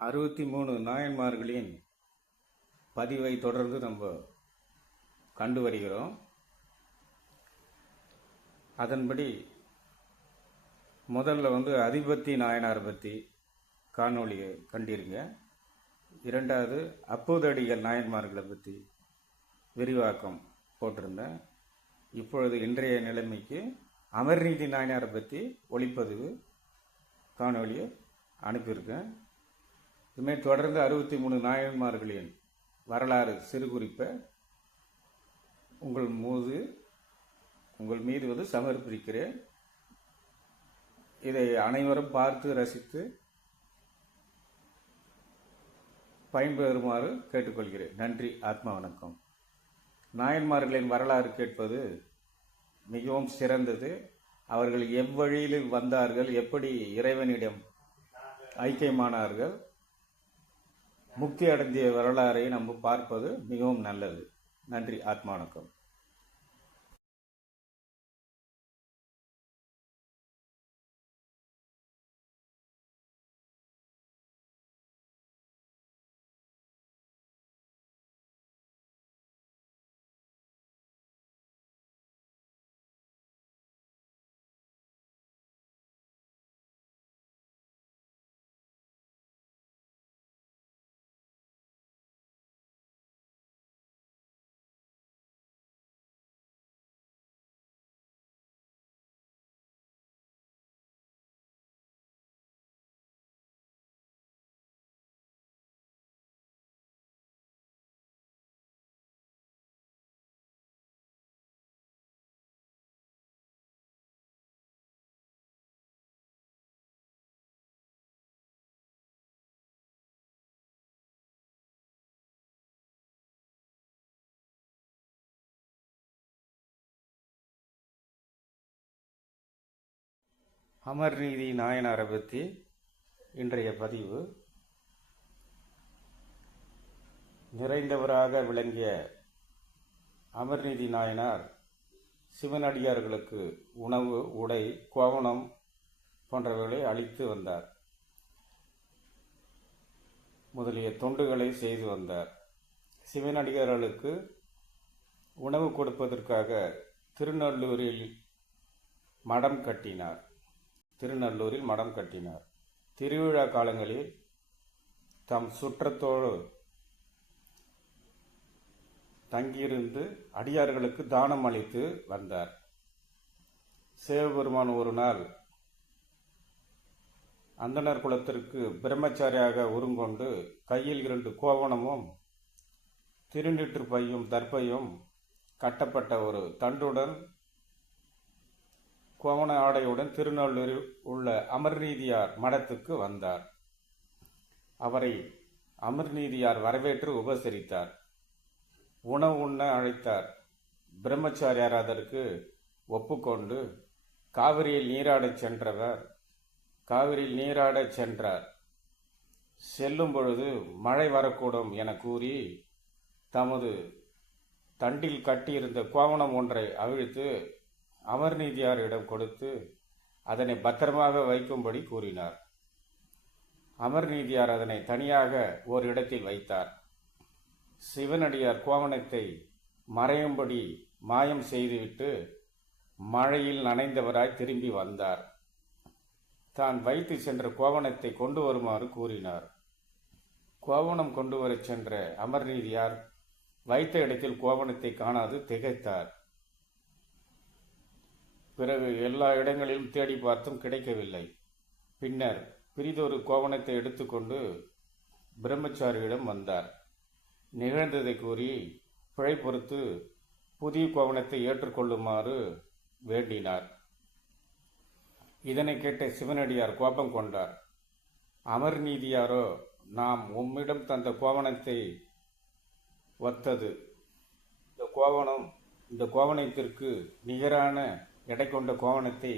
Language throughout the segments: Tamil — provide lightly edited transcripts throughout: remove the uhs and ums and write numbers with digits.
63 நாயன்மார்களின் பதிவை தொடர்ந்து நம்ம கண்டு வருகிறோம். அதன்படி முதல்ல அதிபத்தி நாயனார் பற்றி காணொலியை கண்டிருங்க. இரண்டாவது அப்போதடிகள் நாயன்மார்களை பற்றி விரிவாக்கம் போட்டிருந்தேன். இப்பொழுது இன்றைய நிலைமைக்கு அமர்நீதி நாயனாரை பற்றி ஒளிப்பதிவு காணொலியை அனுப்பியிருக்கேன். இதுமாதிரி தொடர்ந்து 63 நாயன்மார்களின் வரலாறு சிறு குறிப்பை உங்கள் மீது சமர்ப்பிக்கிறேன். இதை அனைவரும் பார்த்து ரசித்து பயன்பெறுமாறு கேட்டுக்கொள்கிறேன். நன்றி. ஆத்மா வணக்கம். நாயன்மார்களின் வரலாறு கேட்பது மிகவும் சிறந்தது. அவர்கள் எவ்வழியில் வந்தார்கள், எப்படி இறைவனிடம் ஐக்கியமானார்கள், முக்தி அடைந்திய வரலாறை நம்ம பார்ப்பது மிகவும் நல்லது. நன்றி. ஆத்மா வணக்கம். அமர்நீதி நாயனாரை பற்றி இன்றைய பதிவு. நிறைந்தவராக விளங்கிய அமர்நீதி நாயனார் சிவனடியார்களுக்கு உணவு, உடை, கோவணம் போன்றவைகளை அளித்து வந்தார். முதலிய தொண்டுகளை செய்து வந்தார். சிவனடியார்களுக்கு உணவு கொடுப்பதற்காக திருநள்ளூரில் மடம் கட்டினார். திருவிழா காலங்களில் தம் சுற்றத்தோடு தங்கியிருந்து அடியார்களுக்கு தானம் அளித்து வந்தார். சிவபெருமான் ஒரு நாள் அந்தணர் குலத்திற்கு பிரம்மச்சாரியாக உருங்கொண்டு கையில் 2 கோவணமும் திருநீற்று பையும் தர்ப்பையும் கட்டப்பட்ட ஒரு தண்டுடன் கோவண ஆடையுடன் திருநள்ளூரில் உள்ள அமர்நீதியார் மடத்துக்கு வந்தார். அவரை அமர்நீதியார் வரவேற்று உபசரித்தார். உணவு உண்ண அழைத்தார். பிரம்மச்சாரியார் அதற்கு ஒப்புக்கொண்டு காவிரியில் நீராடச் சென்றார். செல்லும் பொழுது மழை வரக்கூடும் என கூறி தமது தண்டில் கட்டியிருந்த கோவணம் ஒன்றை அவிழ்த்து அமர்நீதியாரிடம் கொடுத்து அதனை பத்திரமாக வைக்கும்படி கூறினார். அமர்நீதியார் அதனை தனியாக ஓரிடத்தில் வைத்தார். சிவனடியார் கோவணத்தை மறையும்படி மாயம் செய்துவிட்டு மழையில் நனைந்தவராய் திரும்பி வந்தார். தான் வைத்து சென்ற கோவணத்தை கொண்டு வருமாறு கூறினார். கோவணம் கொண்டு வரச் சென்ற அமர்நீதியார் வைத்த இடத்தில் கோவணத்தை காணாது திகைத்தார். பிறகு எல்லா இடங்களிலும் தேடி பார்த்தும் கிடைக்கவில்லை. பின்னர் பிரிதொரு கோவணத்தை எடுத்துக்கொண்டு பிரம்மச்சாரியிடம் வந்தார். நிகழ்ந்ததை கூறி பிழை பொறுத்து புதிய கோவணத்தை ஏற்றுக்கொள்ளுமாறு வேண்டினார். இதனை கேட்ட சிவனடியார் கோபம் கொண்டார். அமர்நீதியாரோ, நாம் உம்மிடம் தந்த கோவணத்தை ஒத்தது. இந்த கோவணத்திற்கு நிகரான எடை கொண்ட கோவணத்தை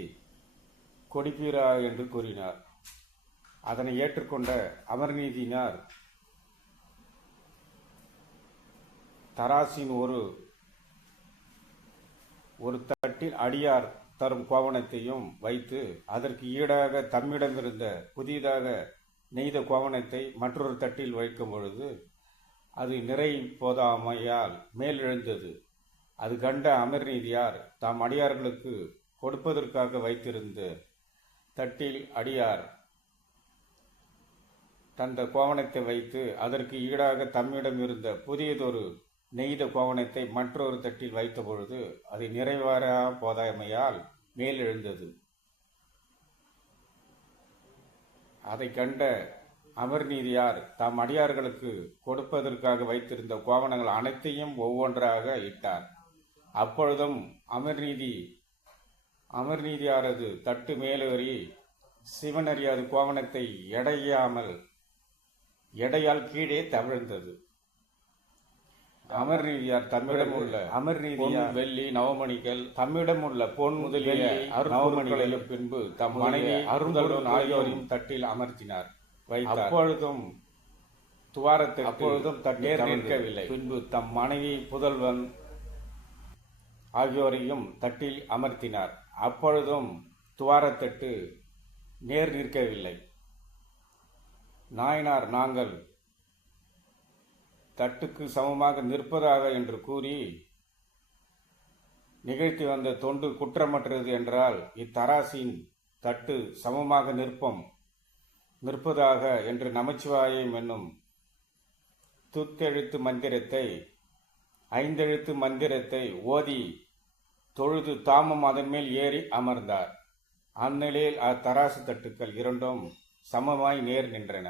கொடுப்பீரா என்று கூறினார். அதனை ஏற்றுக்கொண்ட அமர்நீதியினார் தராசின் ஒரு தட்டில் அடியார் தரும் கோவணத்தையும் வைத்து அதற்கு ஈடாக தம்மிடமிருந்த புதிதாக நெய்த கோவணத்தை மற்றொரு தட்டில் வைக்கும் பொழுது அது நிறை போதாமையால் மேலெழுந்தது. அது கண்ட அமர்நீதியார் தாம் அடியார்களுக்கு கொடுப்பதற்காக வைத்திருந்த தட்டில் அடியார் தந்த கோவணத்தை வைத்து அதற்கு ஈடாக தம்மிடம் இருந்த புதியதொரு நெய்த கோவணத்தை மற்றொரு தட்டில் வைத்த பொழுது அது நிறைவேற போதாமையால் மேலெழுந்தது. அதை கண்ட அமர்நீதியார் தாம் அடியார்களுக்கு கொடுப்பதற்காக வைத்திருந்த கோவணங்கள் அனைத்தையும் ஒவ்வொன்றாக இட்டார். அப்பொழுதும் அமர்நீதியாரது தட்டு மேலேறி சிவனறியாது கோவணத்தை எடையால் கீழே தவிழ்ந்தது. அமர்நீதியார் தம்மிடம் உள்ள வெள்ளி நவமணிகள் தம்மிடம் உள்ள பொன் முதலிய நவமணிகளையும் பின்பு தம் மனைவி அருந்தருள் ஆகியோரையும் தட்டில் அமர்த்தினார் வைத்தார். அப்பொழுதும் தண்ணீர் நிற்கவில்லை. பின்பு தம் மனைவி புதல்வன் ஆகியோரையும் தட்டில் அமர்த்தினார். அப்பொழுதும் துவாரத்தட்டு நேர் நிற்கவில்லை. நாயனார் நாங்கள் தட்டுக்கு சமமாக நிற்பதாக என்று கூறி நிகழ்த்தி வந்த தொண்டு குற்றமற்றது என்றால் இத்தராசின் தட்டு சமமாக நிற்பதாக என்று நமச்சிவாயம் என்னும் துத்தெழுத்து மந்திரத்தை 5 எழுத்து மந்திரத்தை ஓதி தொழுது தாமும் அதன் மேல் ஏறி அமர்ந்தார். அந்நிலையில் அத்தராசு தட்டுக்கள் இரண்டும் சமமாய் நேர் நின்றன.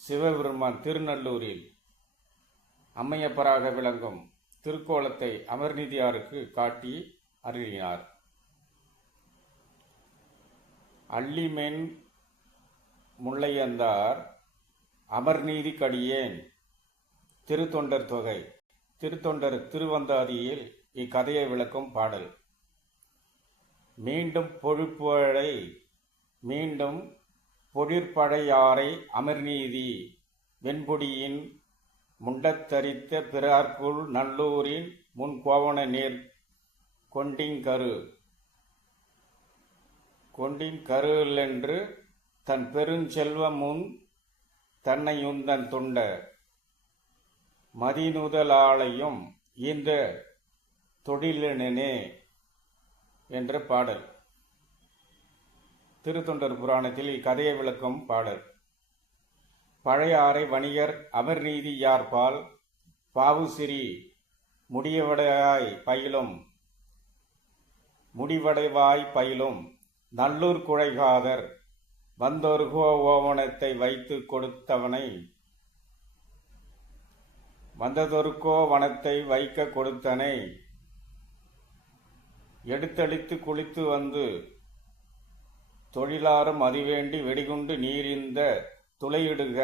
சிவபெருமான் திருநல்லூரில் அம்மையப்பராக விளங்கும் திருக்கோலத்தை அமர்நீதியாருக்கு காட்டி அருளினார். அள்ளிமென் முல்லையந்தார் அமர்நீதி கடியேன் திருத்தொண்டர் தொகை திருத்தொண்டர் திருவந்தாதியில் இக்கதையை விளக்கும் பாடல். மீண்டும் பொழிற்பழையாரை அமர்நீதி வெண்பொடியின் முண்டத்தரித்த பிறார்க்குள் நல்லூரின் முன் கோவண நேர் கொண்டிங்கருளென்று தன் பெருஞ்செல்வ முன் தன்னையுந்தன் தொண்ட மதிநுதலாளையும் இந்த தொழிலனே என்ற பாடல். திருத்தொண்டர் புராணத்தில் இக்கதையை விளக்கும் பாடல். பழையாறை வணிகர் அமர்நீதி யார்பால் பாவுசிறி முடிவடைவாய் பயிலும் நல்லூர் குழைகாதர் வந்தொருகோ ஓவணத்தை வைத்து கொடுத்தவனை வந்ததொருக்கோ வனத்தை வைக்க கொடுத்தனை எடுத்தளித்து குளித்து வந்து தொழிலாரும் அதிவேண்டி வெடிகுண்டு நீரிந்த துளையிடுக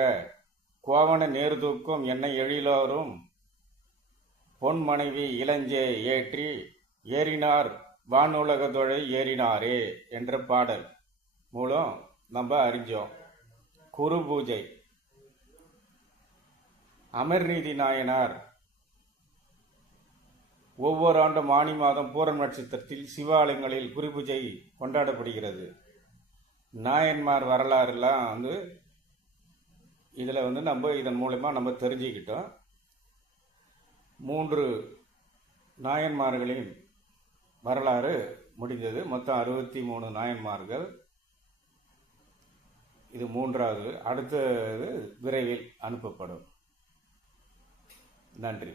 கோவண நேர்தூக்கும் என்னை எழிலோரும் பொன் மனைவி இளஞ்சே ஏற்றி ஏறினார் வானுலகதொழை ஏறினாரே என்ற பாடல் மூலம் நம்ம அறிஞ்சோம். குரு பூஜை. அமர்நீதி நாயனார் ஒவ்வொரு ஆண்டும் ஆனி மாதம் பூரம் நட்சத்திரத்தில் சிவாலயங்களில் குரு பூஜை கொண்டாடப்படுகிறது. நாயன்மார் வரலாறுலாம் இதில் நம்ம இதன் மூலமா நம்ம தெரிஞ்சுக்கிட்டோம். 3 நாயன்மார்களின் வரலாறு முடிந்தது. மொத்தம் 63 நாயன்மார்கள். இது 3வது. அடுத்தது விரைவில் அனுப்பப்படும். நன்றி.